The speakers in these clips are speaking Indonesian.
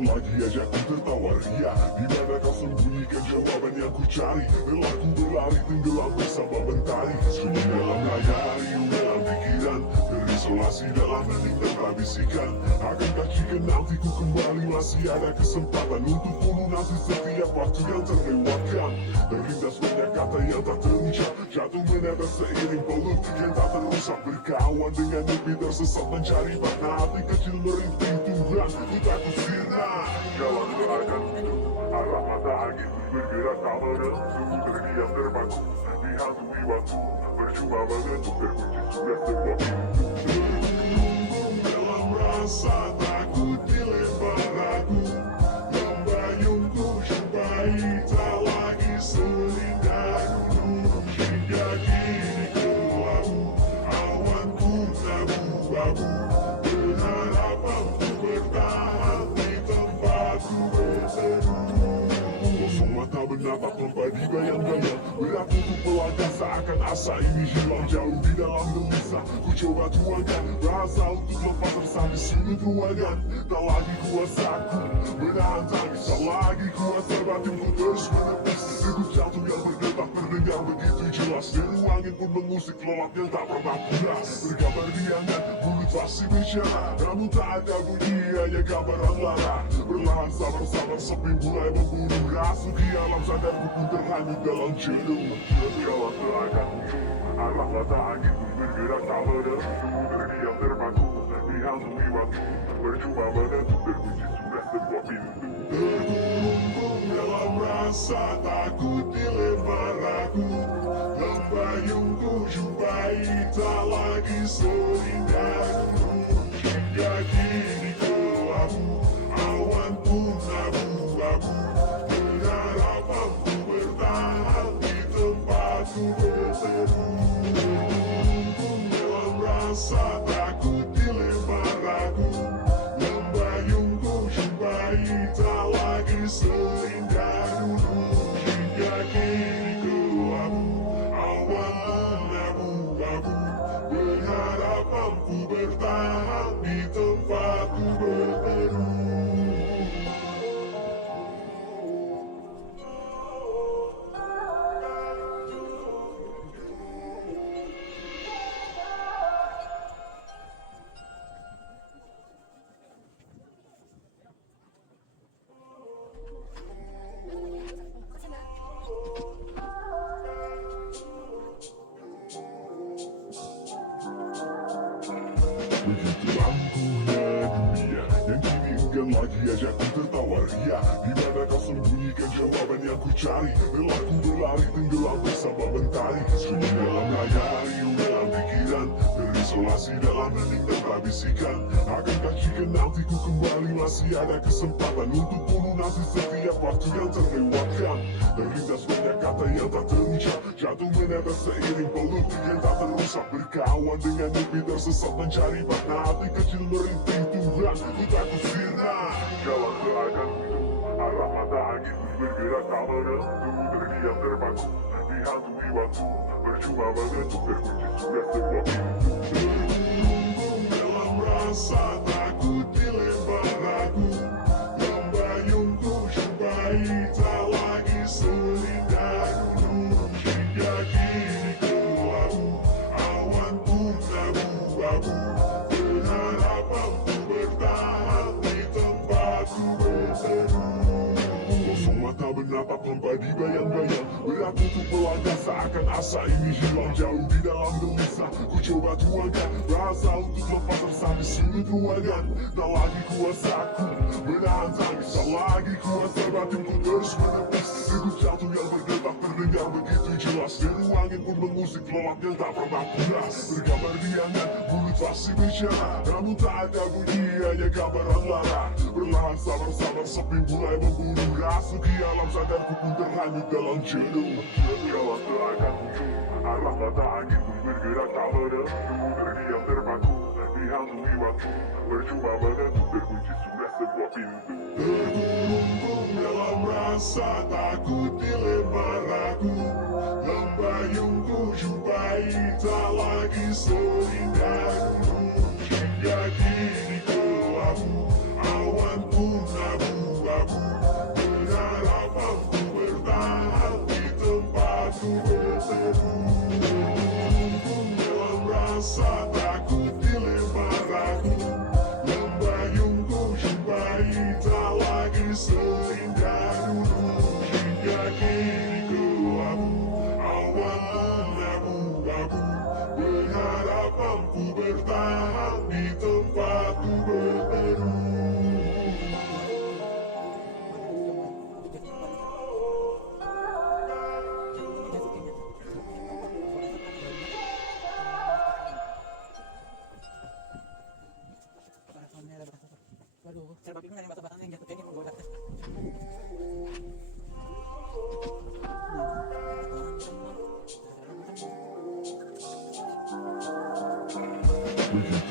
Bukan lagi ajakku tertawa ria. Di mana kau sembunyikan jawaban yang ku cari? Lelah ku berlari tenggelam bersama mentari. Sunyi dalam layar, riuh dalam pikiran, terisolasi dalam hening tanpa bisikan. Akankah jika nanti ku kembali masih ada kesempatan untuk melunasi setiap waktu yang terlewatkan? Terlintas banyak kata yang tak terucap, jatuh menetes seiring peluk yang tak terusak. Berkawan dengan mimpi tersesat mencari makna, hati kecil merintih Tuhan ku takut sirna. Jalan seakan hidup, arah mata angin bergerak tak menentu. Terdiam terpaku, dihantui waktu, percuma mengetuk terkunci sudah sebuah pintu. Terkurung dalam rasa takut dilempar ragu, membayungku jumpai tak lagi seindah dulu. Hingga kini kelabu, awanku abu-abu, berharapanku bertahan di tempatku berteduh. Kosong mata menatap tanpa dibayang-bayang, berat untuk melangkah seakan asa ini hilang jauh di dalam gelisah. Ku coba tuangkan rasa untuk lepas tersah di sudut ruangan. Tak lagi kuasaku menahan tangis, tak lagi kuasa batinku terus menepis. Degup jantung yang berdetak terdengar begitu jelas, deru angin pun mengusik lelap yang tak pernah puas. Bergambar di angan, mulut masih bicara, namun tak ada bunyi, hanya gambaran lara. Berlahan sabar-sabar sepi mulai membunuh, rasuki alam sadarku pun terhanyut dalam jenuh. Jalan seakan hidup, arah mata angin pun bergerak tak menentu. Terdiam terpaku, dihantui waktu, percuma menentuk terkunci sudah sebuah pintu. Terkurung dalam rasa takut dilempar ragu, membayungku jumpai tak lagi seindah dulu. Hingga kini kelabu, awan pun abu-abu, berharapanku bertahan di tempatku berteduh. Terkurung dalam rasa takut dilempar ragu, membayungku jumpai tak lagi seindah dulu. Hingga kini kelabu, awan pun abu-abu, berharapanku bertahan di tempatku berteduh. Begitu angkuhnya dunia yang kini enggan lagi ajakku tertawa ria. Di mana kau sembunyikan jawaban yang ku cari? Lelah ku berlari tenggelam bersama mentari. Sunyi dalam layar, riuh dalam pikiran, terisolasi dalam hening tanpa bisikan. Akankah jika nanti ku kembali masih ada kesempatan untuk melunasi setiap waktu yang terlewatkan? Terlintas banyak kata yang tak terucap, jatuh menetes seiring peluk yang tak terusak. Berkawan dengan mimpi tersesat mencari makna, hati kecil merintih Tuhan ku takut sirna. Jalan seakan hidup, arah mata angin bergerak tak menentu. Terdiam terpaku, dihantui waktu, percuma mengetuk terkunci sudah sebuah pintu. Terkurung dalam rasa takut dilempar ragu, membayungku jumpai tak lagi seindah dulu. Hingga kini kelabu, awan pun abu-abu, berharapanku bertahan di tempatku berteduh. Kosong mata menatap tanpa dibayang-bayang, berat untuk melangkah seakan asa ini hilang jauh di dalam gelisah. Ku coba tuangkan rasa untuk lepas tersah di sudut ruangan. Tak lagi kuasaku menahan tangis, tak lagi kuasa batinku terus menepis. Degup jantung yang berdetak terdengar begitu jelas, deru angin pun mengusik lelap yang tak pernah puas. Bergambar di angan, mulut masih bicara, namun tak ada bunyi, hanya gambaran lara. Berlahan sabar-sabar sepi mulai membunuh, rasuki alam sadarku pun terhanyut dalam jenuh. Jalan seakan hidup, arah mata angin pun bergerak tak menentu. Terdiam terpaku, dihantui waktu, percuma menentuk terkunci sudah sebuah pintu. Terkurung dalam rasa takut dilempar ragu, membayungku jumpai tak lagi seindah dulu. Hingga kini kelabu, awan pun abu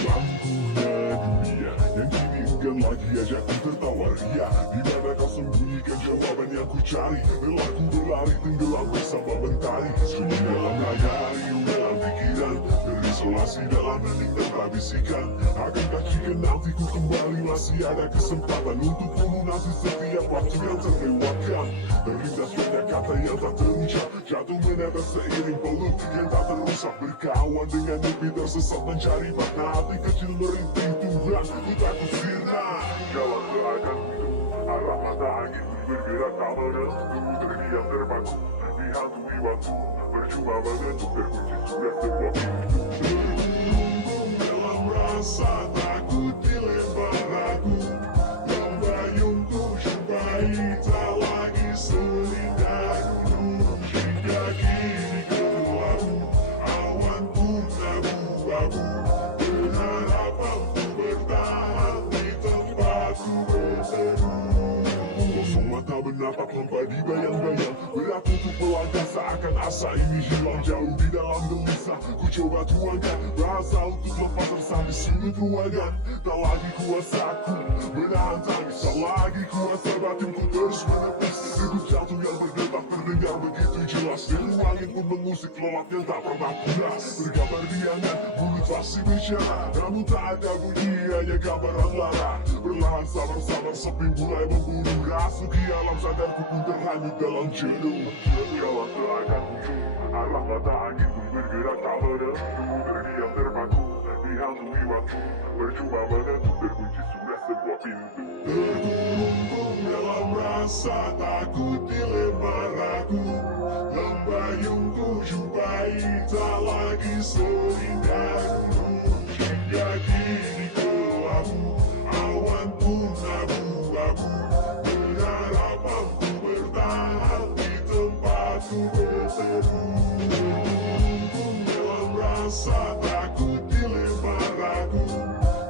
angkuhnya dunia yang kini enggan lagi ajakku tertawa ria. Di mana kau sembunyikan jawaban yang ku cari? Lelah ku berlari tenggelam bersama mentari. Sunyi dalam layari, dalam pikiran, terisolasi dalam hening tanpa bisikan. Akankah jika nanti ku kembali masih ada kesempatan untuk melunasi setiap waktu yang terlewatkan? Terlintas banyak kata yang tak terucap, jatuh menetes seiring peluk yang tak terusak. Berkawan dengan mimpi tersesat mencari makna, hati kecil merintih Tuhan, ku takut sirna. Jalan seakan hidup, arah mata angin bergerak tak menentu. Terdiam terpaku, dihantui waktu, percuma menentu, terkunci sudah sebuah pintu. Terkurung dalam rasa takut dilempar ragu, membayungku jumpai tak lagi seindah dulu. Hingga kini kelabu, awan pun abu-abu, berharapanku bertahan di tempatku berseru. Kosong mata menatap hampa di bayang-bayang, berat untuk melangkah seakan asa ini hilang. Jauh di dalam gelisah, ku coba tuangkan bahasa untuk lepas tersambung di sudut ruangan. Tak lagi kuasaku menahan tangis, tak lagi kuasa batinku terus menepis. Degup jantung yang berdetak terdengar begitu jelas, deru angin pun mengusik lelap yang tak pernah pulas. Bergambar diangan, mulut fasih bicara, namun tak ada bunyi, hanya gambaran lara. Perlahan sabar-sabar sepi mulai membunuh, rasuki alam sadarku pun terhanyut dalam jenuh. Jalan seakan bunyi, arah mata angin pun bergerak tak menentu. Terdiam terpaku, dihantui waktu, percuma menentu, terkunci sudah sebuah pintu. Terkurung dalam rasa takut dilempar ragu, membayungku jumpai tak lagi seindah dulu. Hingga kini kelabu, awan pun abu-abu, berharapanku bertahan di tempatku berseru. Terkurung dalam rasa takut dilempar ragu,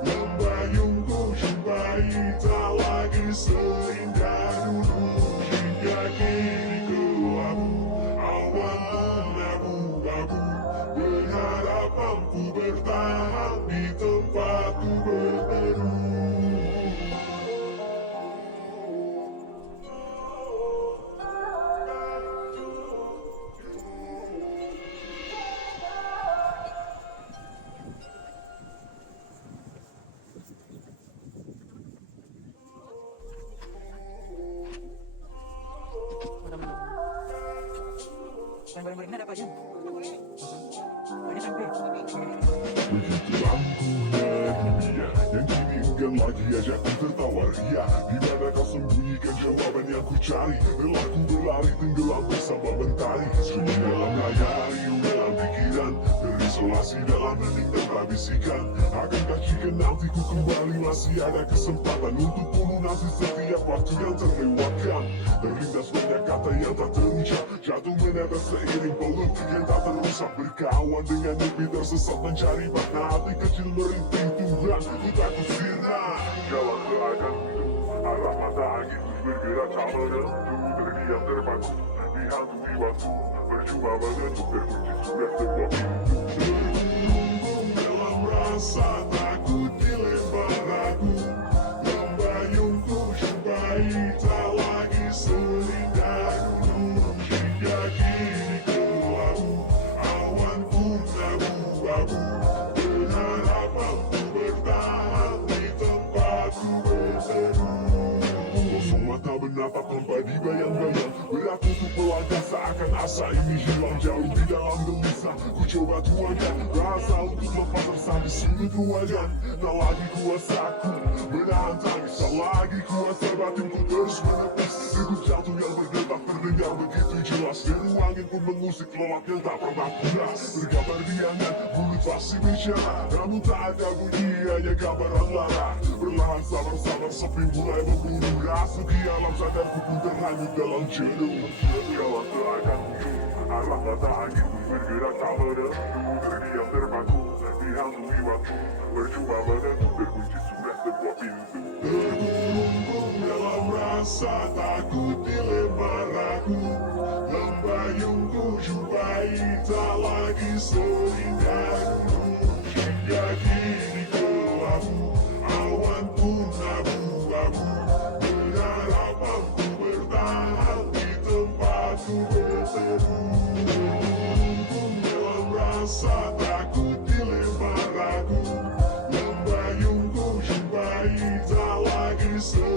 membayungku jumpai tak lagi seindah dulu. Hingga kini kelabu, awan pun abu-abu, berharapanku bertahan di tempatku berteduh. Barang-barang ini ada apa aja? Ini sampai. Begitu angkuhnya dunia yang kini enggan lagi ajakku tertawa ria. Di mana kau sembunyikan jawaban yang ku cari? Lelah ku berlari tenggelam bersama mentari. Sunyi dalam layari, dalam pikiran, terisolasi dalam hening tanpa bisikan. Akankah jika nanti ku kembali masih ada kesempatan untuk melunasi setiap waktu yang terlewatkan? Terlintas banyak kata yang tak terucap, jatuh menetes seiring peluk yang tak terusak. Berkawan dengan mimpi tersesat mencari makna, hati kecil merintih Tuhan, ku takut sirna. Jalan seakan hidup, arah mata angin terus bergerak tak menentu. Terdiam terpaku, dihantui waktu, percuma menentu, terkunci sudah sebuah pintu. Terkurung dalam rasa takut dilempar ragu, membayungku jumpai tak lagi seindah dulu. Hingga kini kelabu, awan pun abu-abu, berharapanku bertahan di tempatku berseru. Kosong mata menatap hampa di bayang-bayang, berat untuk melangkah seakan asa ini hilang. Jauh di dalam gelisah, ku coba tuangkan bahasa untuk lepas tersambung di sudut ruangan. Tak lagi kuasaku menahan tangis, tak lagi kuasa batinku terus menepis. Degup jantung yang berdetak terdengar begitu jelas, deru angin pun mengusik lelap yang tak pernah pulas. Bergambar diangan, mulut fasih bicara, namun tak ada bunyi, hanya gambaran lara. Perlahan sabar-sabar sepi mulai membunuh, rasuki alam sadarku pun terhanyut dalam jenuh. Jalan seakan bunyi, arah mata angin pun bergerak tak menentu. Terdiam terpaku, dihantui waktu, percuma menentu, terkunci sudah sebuah pintu. Terkurung dalam rasa takut dilempar ragu, membayungku jumpai tak lagi seindah dulu. Hingga kini bisa